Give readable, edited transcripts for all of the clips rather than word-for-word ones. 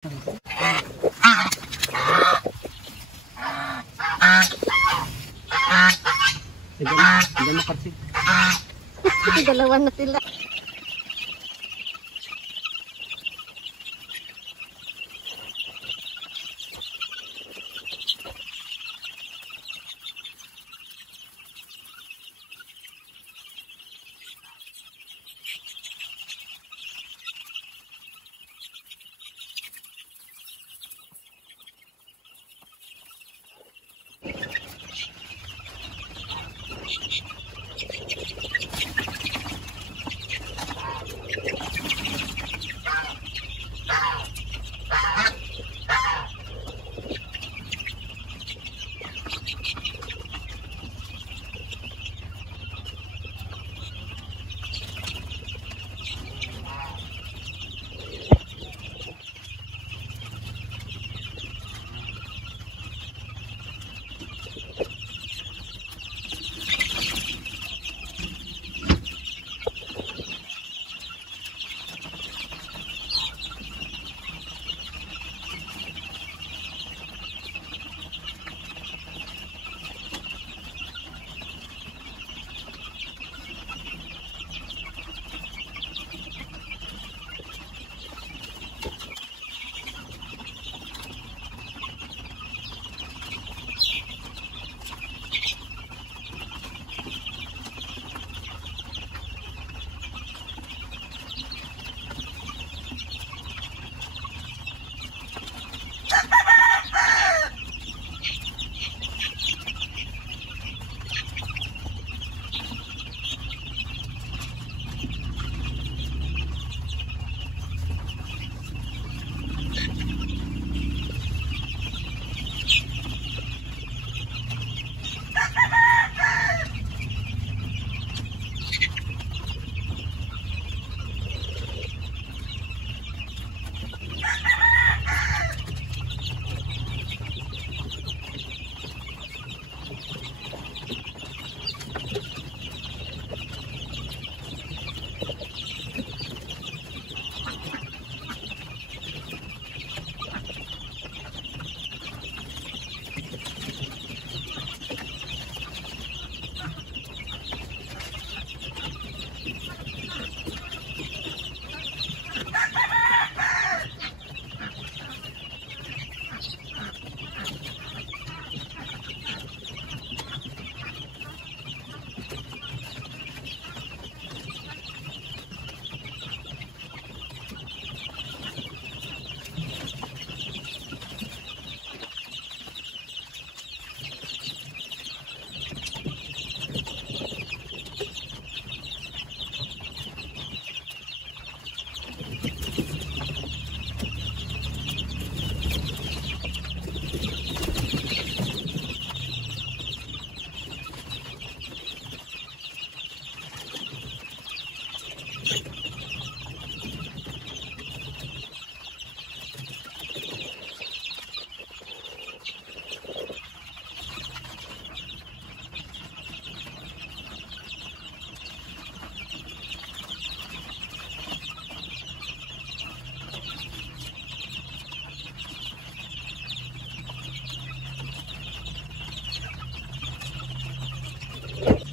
Hindi na kasi. Dalawa na sila.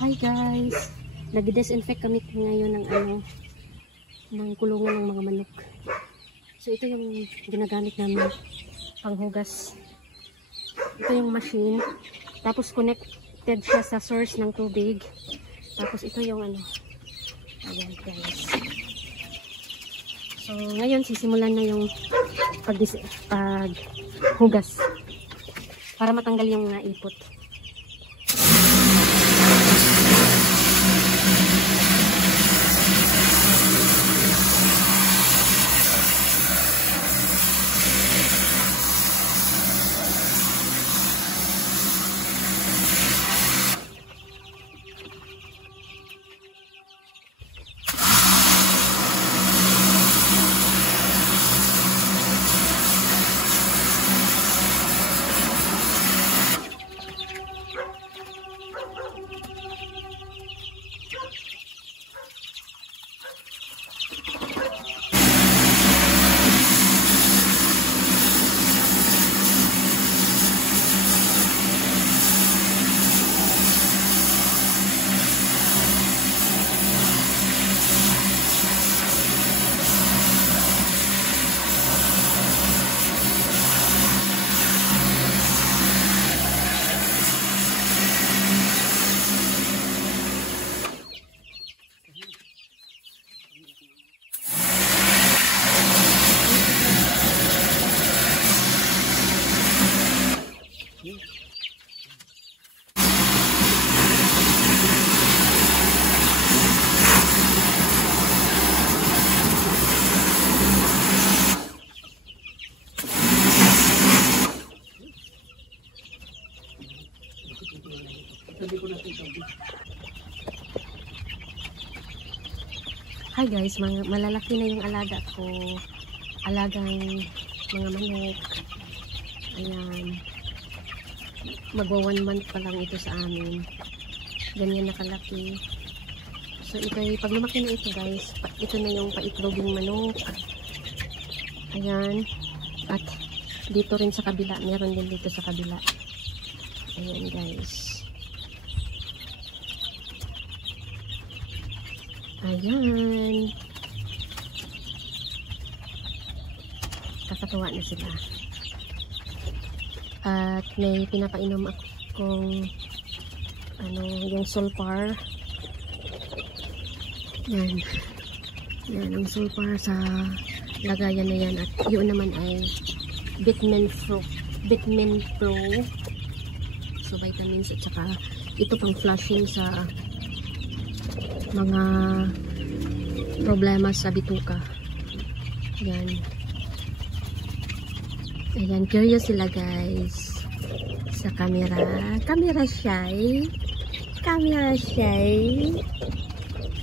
Hi guys, nag-disinfect kami ngayon ng ng kulungan ng mga manok. So ito yung ginagamit namin panghugas. Ito yung machine, tapos connected siya sa source ng tubig. Tapos ito yung ayan guys. So ngayon sisimulan na yung paghugas para matanggal yung ipot. Hi guys, malalaki na yung alaga ko. Alagang mga manok. Ayan. Magwa 1 month pa lang ito sa amin. Ganyan nakalaki. So ito, pag lumaki na ito guys, ito na yung paitloging manok. Ayan. At dito rin sa kabila, meron din dito sa kabila. Ayan guys. Ayan. Kakatuwa na sila. At may pinapainom akong yung sulfur. Yan. Yan ang sulfur sa lagayan na yan. At yun naman ay Vitamin Pro. So vitamins at saka ito pang flushing sa mga problema sa bituka. Yan. Ayan, curious sila guys sa camera. Camera shy.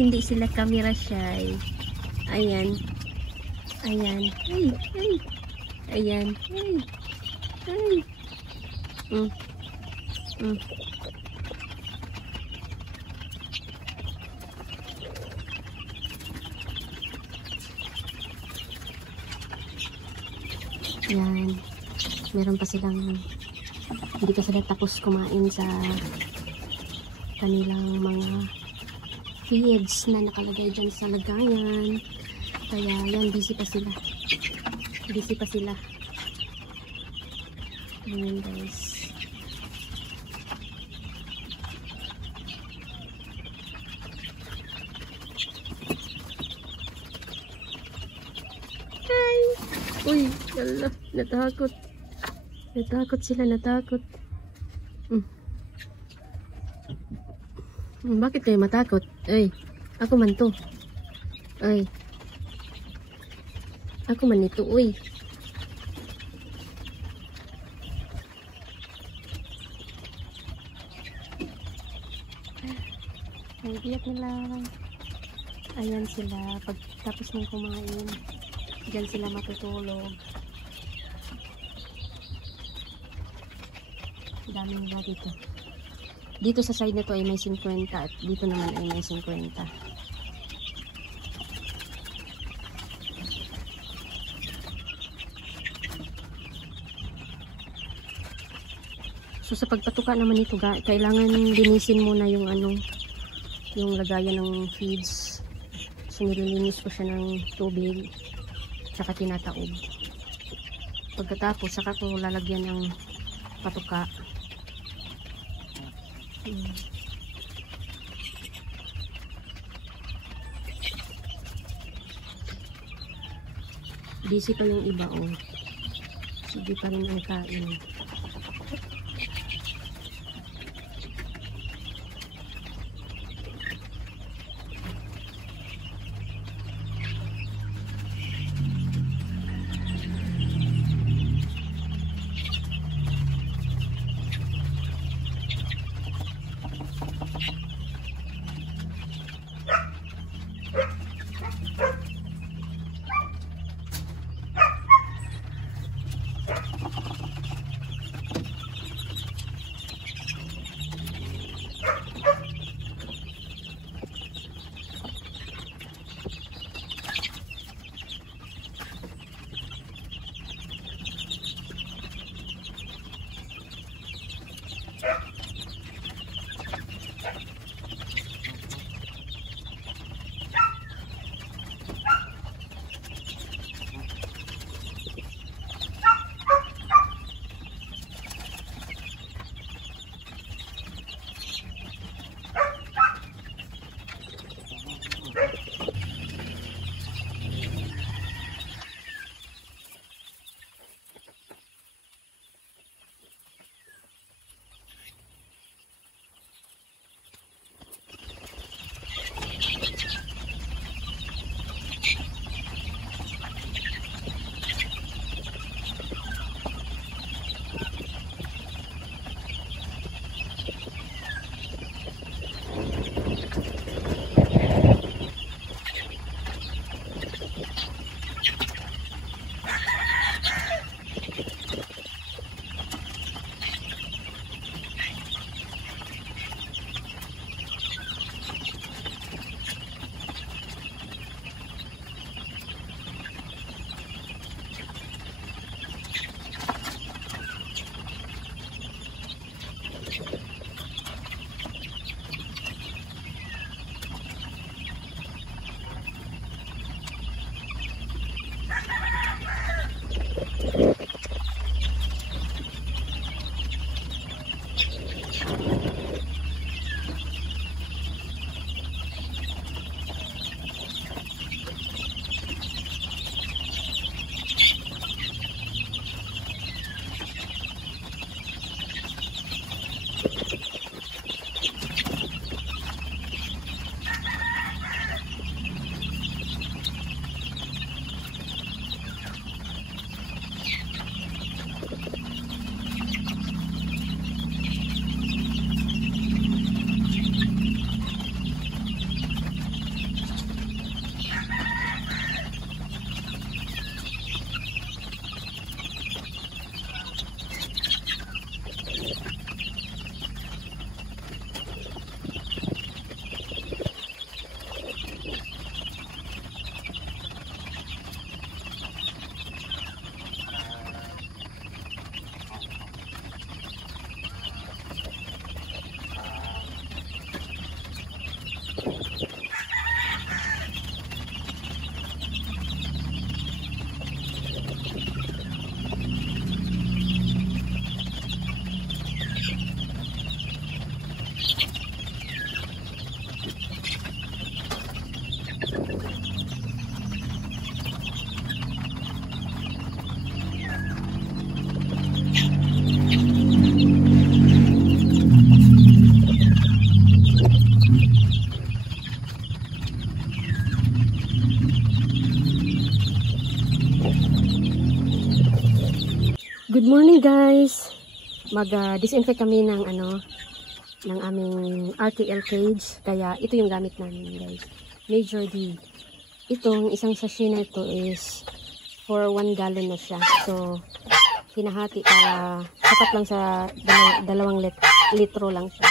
Hindi sila camera shy. Ayan. Ayan. Ay. Ayan. Ay. Yan. Meron pa silang, hindi pa sila tapos kumain sa kanilang mga feeds na nakalagay dyan sa lagayan. Kaya yan, busy pa sila. Ayan guys. Uy, yala, natakot. Natakot sila. Bakit kayo matakot? Ay, ako man to. Ay. Ako man ito, uy. Ay, biyak nila. Ayan sila. Pagtapos ng kumain, diyan sila matutulog. Dami nila dito. Dito sa side na to ay may 50 at dito naman ay may 50. So sa pagpatuka naman ito, kailangan linisin muna yung yung lagayan ng feeds. So nililinis ko siya ng tubig saka tinataob. Pagkatapos saka ko lalagyan ng patuka. Busy pa yung iba, oh. Sige pa rin ang kain. Good morning guys. Mag-disinfect kami ng ng aming RTL cage. Kaya ito yung gamit namin guys. Major D. Itong isang sachet na ito is for 1 gallon na siya. So hinahati para sapat lang sa 2 litro lang siya.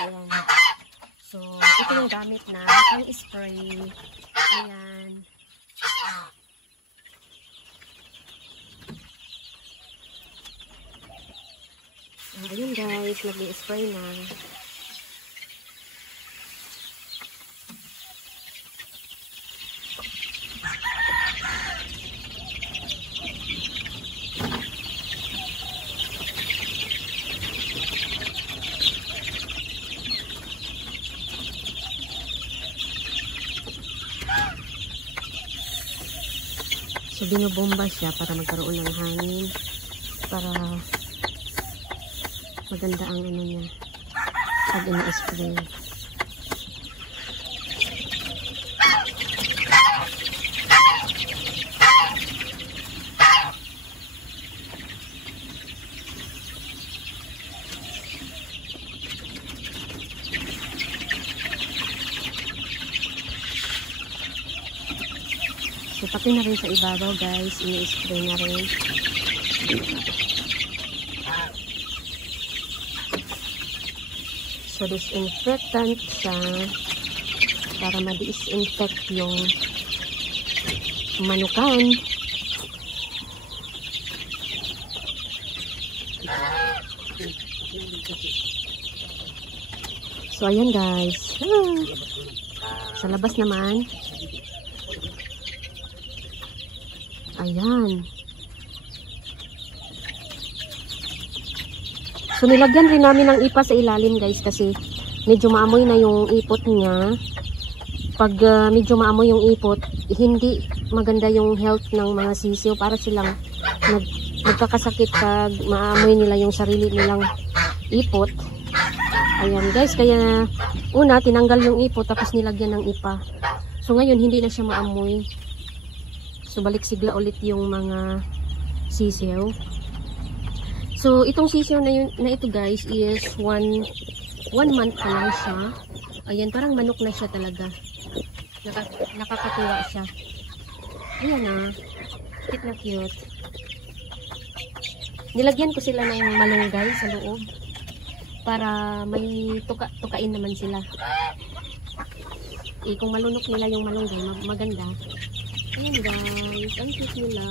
Ayan. So ito yung gamit na pang spray. Ayan. Ayun guys, nag-i-spray na. So binobomba siya para magkaroon ng hangin, para maganda ang niya pag ina-spray. So pati na rin sa ibabaw guys, ini-spray na rin. So, disinfectant siya para ma-disinfect yung manukan. So, ayan guys. Sa labas naman. Ayan. So, nilagyan rin namin ng ipa sa ilalim guys kasi medyo maamoy na yung ipot niya. Pag medyo maamoy yung ipot, hindi maganda yung health ng mga sisiw. Para silang magkakasakit pag maamoy nila yung sarili nilang ipot. Ayan guys, kaya una tinanggal yung ipot tapos nilagyan ng ipa. So ngayon hindi na siya maamoy. So balik sigla ulit yung mga sisiw. So, itong sisiw na ito guys is 1 month pa lang siya. Ayan, parang manok na siya talaga. Nakakatuwa siya. Ayan na. Cute na cute. Nilagyan ko sila ng malunggay sa loob. Para may tukain naman sila. Kung malunok nila yung malunggay, maganda. Ayan guys, ang cute nila.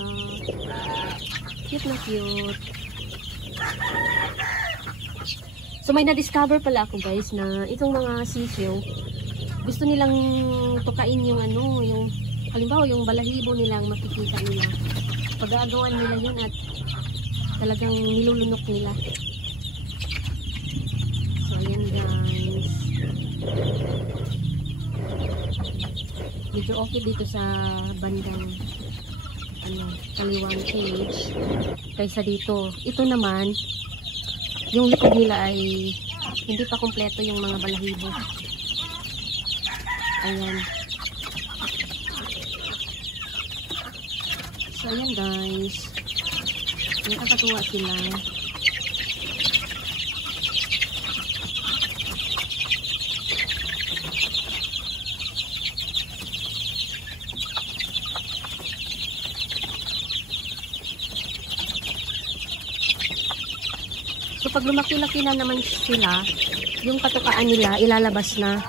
Cute na cute. So may na-discover pala ako guys na itong mga sisiw gusto nilang tukain yung yung halimbawa yung balahibo nilang makikita nila. Pag-aagawan nila yun at talagang nilulunok nila. So ayan guys. Medyo okay dito sa bandang kaliwang cage kaysa dito. Ito naman yung likod nila ay hindi pa kompleto yung mga balahibo. Ayan. So ayan guys, nakakatuwa sila. So pag lumaki-laki na naman sila, yung patukaan nila ilalabas na.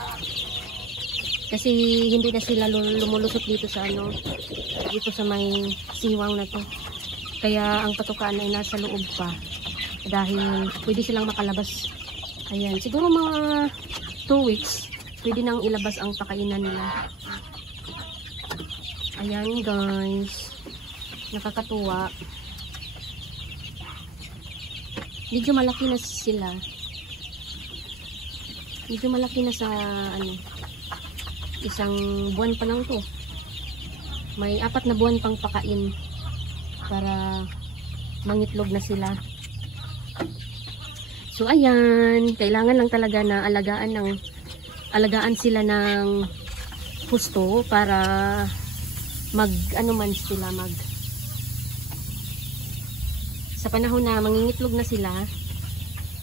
Kasi hindi na sila lumulusot dito sa dito sa may siwang na to. Kaya ang patukaan ay nasa loob pa. Dahil pwede silang makalabas. Ayan, siguro mga 2 weeks pwede nang ilabas ang pakainan nila. Ayan guys, nakakatuwa. Medyo malaki na sila. Medyo malaki na sa isang buwan pa lang to. May 4 na buwan pang pakain para mangitlog na sila. So ayan, kailangan lang talaga na alagaan sila ng husto para sa panahon na mangingitlog na sila,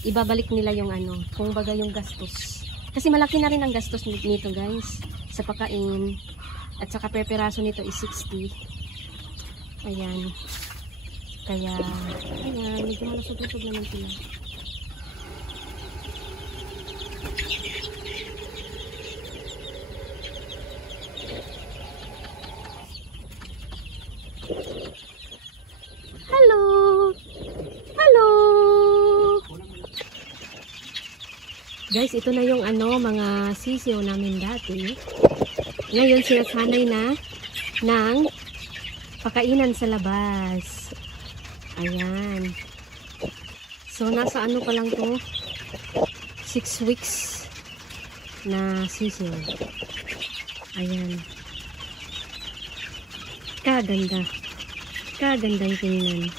ibabalik nila yung kung baga yung gastos. Kasi malaki na rin ang gastos nito guys, sa pagkain. At saka per piraso nito is 60. Ayan. Kaya, ayan, medyo malusog-lusog naman sila. Hello! Hello! Guys, ito na yung mga sisiyo namin dati. Ngayon sila sanay na ng pakainan sa labas. Ayan. So, nasa pa lang to? 6 weeks na sisiyo. Ayan. Kaganda. Kagandang tingnan.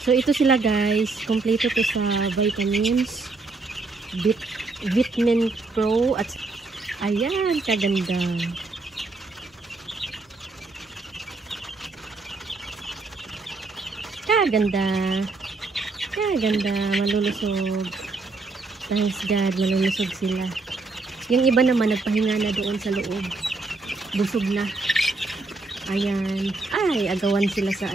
So, ito sila guys. Kompleto to sa vitamins. Vitamin Pro. At ayan, kaganda. Kaganda. Kaganda. Malulusog. Thanks God, malulusog sila. Yung iba naman, nagpahinga na doon sa loob. Busog na. Ayan. Ay, agawan sila sa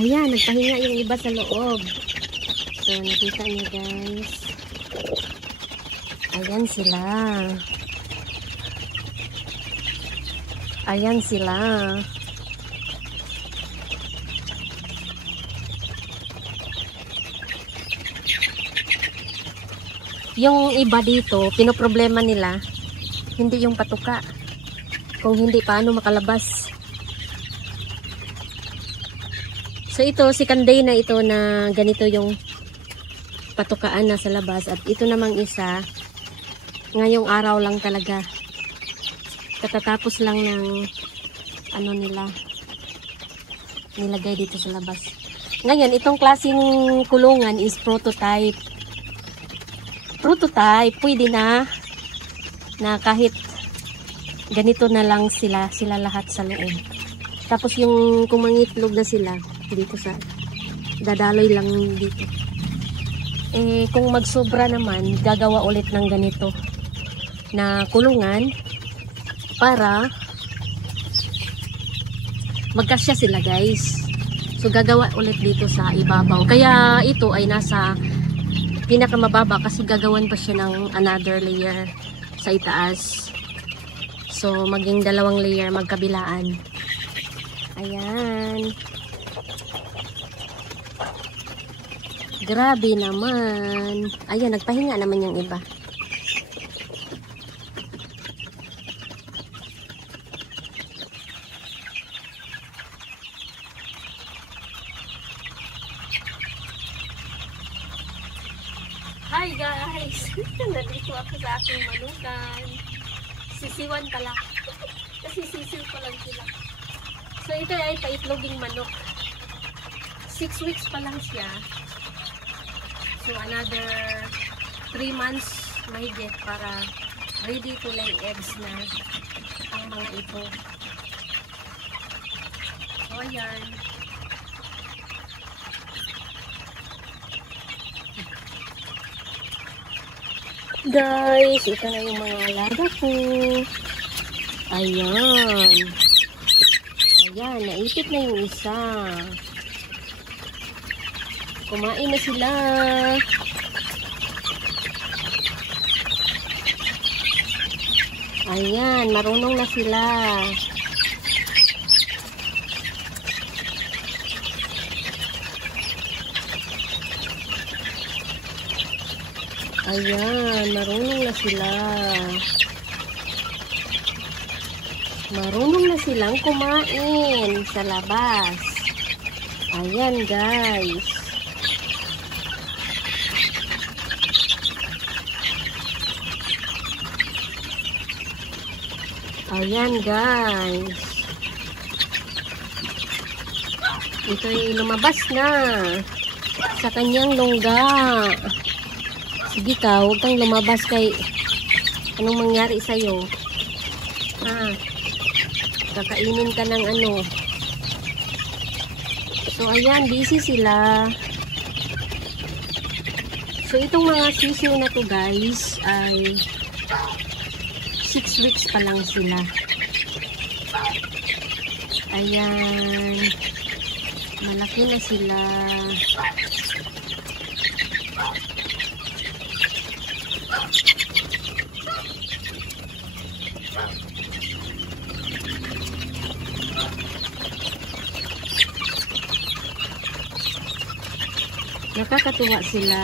Ayan, nagpahinga yung iba sa loob. So, nakita niyo guys. Ayan sila. Ayan sila. Yung iba dito, pinoproblema nila, hindi yung patuka. Kung hindi, paano makalabas? So ito, second day na ito na ganito yung patukaan na sa labas. At ito namang isa, ngayong araw lang talaga. Katatapos lang ng nilagay dito sa labas. Ngayon, itong klaseng kulungan is prototype. Prototype, pwede na kahit ganito na lang sila lahat sa loob. Tapos yung kung mangitlog na sila, dito sa dadaloy lang dito. Kung magsobra naman, gagawa ulit ng ganito na kulungan para magkasya sila guys. So gagawa ulit dito sa ibabaw. Kaya ito ay nasa pinakamababa kasi gagawan pa siya ng another layer sa itaas. So maging 2 layer magkabilaan. Ayan. Grabe naman. Ayan, nagpahinga naman yung iba. Hi guys! Nandito ako sa aking manukan. Sisiwan pala. Kasi sisiw pa lang sila. So ito ay paitloging manok. 6 weeks pa lang siya. So another 3 months mahigit para ready to lay eggs na ang mga ito. So ayan. Guys, ito na yung mga alaga ko. Ayan. Ayan, naipit na yung isa. Kumain na sila. Ayan, marunong na sila. Ayan, marunong na sila. Marunong na silang kumain sa labas. Ayan guys. Ayan guys. Ito'y lumabas na. sa kanyang longga. Sige ka, huwag kang lumabas kay anong mangyari sa'yo. Ha? Kakainin ka ng ano. So, ayan, busy sila. So, itong mga sisiw na to guys, ay 6 weeks pa lang sila. Ayan. Malaki na sila. Nakakatuwa sila.